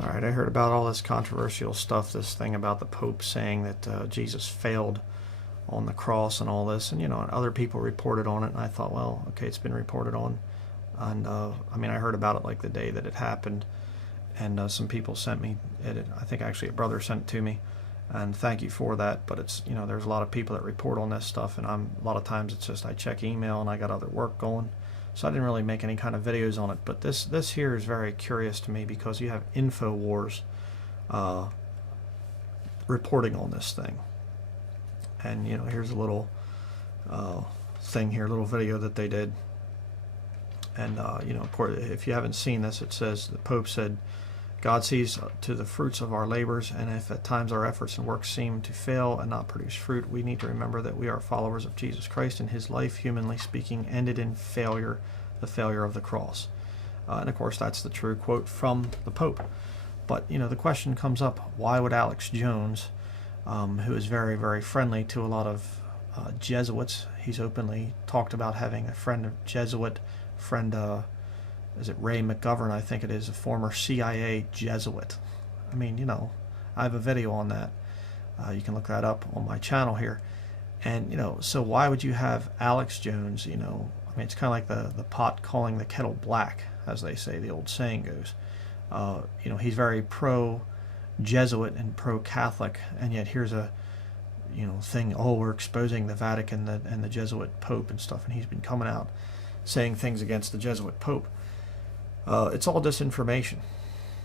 All right, I heard about all this controversial stuff, this thing about the Pope saying that Jesus failed on the cross and all this, and other people reported on it, and I thought, well, okay, it's been reported on, and I mean, I heard about it like the day that it happened, and some people sent me it. I think actually a brother sent it to me, and thank you for that. But it's there's a lot of people that report on this stuff, and a lot of times it's just I check email and I got other work going, so I didn't really make any kind of videos on it. But this here is very curious to me because you have Infowars reporting on this thing, and here's a little thing here, a little video that they did, and of course, if you haven't seen this, it says the Pope said, God sees to the fruits of our labors, and if at times our efforts and works seem to fail and not produce fruit, we need to remember that we are followers of Jesus Christ, and his life, humanly speaking, ended in failure, the failure of the cross. And of course, that's the true quote from the Pope. But the question comes up: why would Alex Jones, who is very, very friendly to a lot of Jesuits, he's openly talked about having a Jesuit friend. Is it Ray McGovern? I think it is, a former CIA Jesuit. I mean, I have a video on that. You can look that up on my channel here. And, so why would you have Alex Jones, I mean, it's kind of like the pot calling the kettle black, as they say, the old saying goes. He's very pro-Jesuit and pro-Catholic, and yet here's a, thing, oh, we're exposing the Vatican and the Jesuit Pope and stuff, and he's been coming out saying things against the Jesuit Pope. It's all disinformation.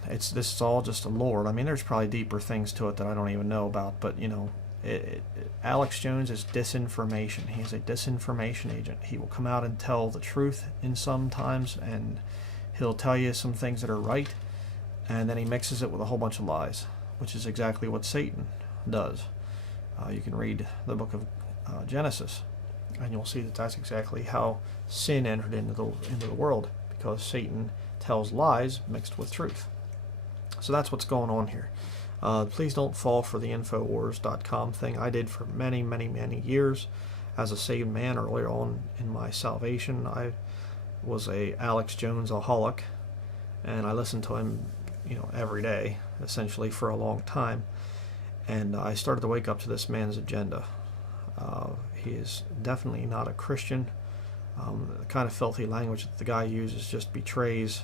This is all just a lore. I mean, there's probably deeper things to it that I don't even know about, but Alex Jones is disinformation. He's a disinformation agent. He will come out and tell the truth in some times, and he'll tell you some things that are right, and then he mixes it with a whole bunch of lies, which is exactly what Satan does. You can read the book of Genesis, and you'll see that that's exactly how sin entered into the world, because Satan tells lies mixed with truth. So that's what's going on here. Please don't fall for the Infowars.com thing. I did for many, many, many years as a saved man. Earlier on in my salvation, I was a Alex Jones-aholic, and I listened to him, every day, essentially for a long time. And I started to wake up to this man's agenda. He is definitely not a Christian. The kind of filthy language that the guy uses just betrays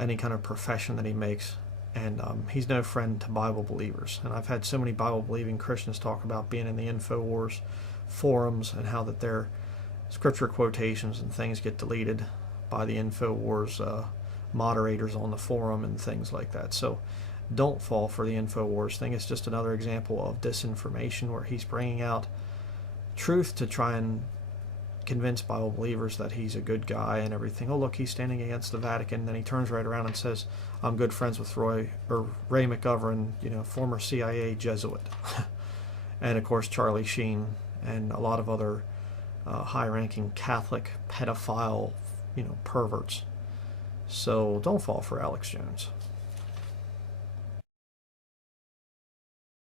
any kind of profession that he makes, and he's no friend to Bible believers. And I've had so many Bible-believing Christians talk about being in the Infowars forums and how that their scripture quotations and things get deleted by the Infowars moderators on the forum and things like that. So don't fall for the Infowars thing. It's just another example of disinformation where he's bringing out truth to try and convince Bible believers that he's a good guy and everything. Oh, look, he's standing against the Vatican. And then he turns right around and says, I'm good friends with Ray McGovern, former CIA Jesuit. And of course, Charlie Sheen and a lot of other high-ranking Catholic pedophile, perverts. So don't fall for Alex Jones.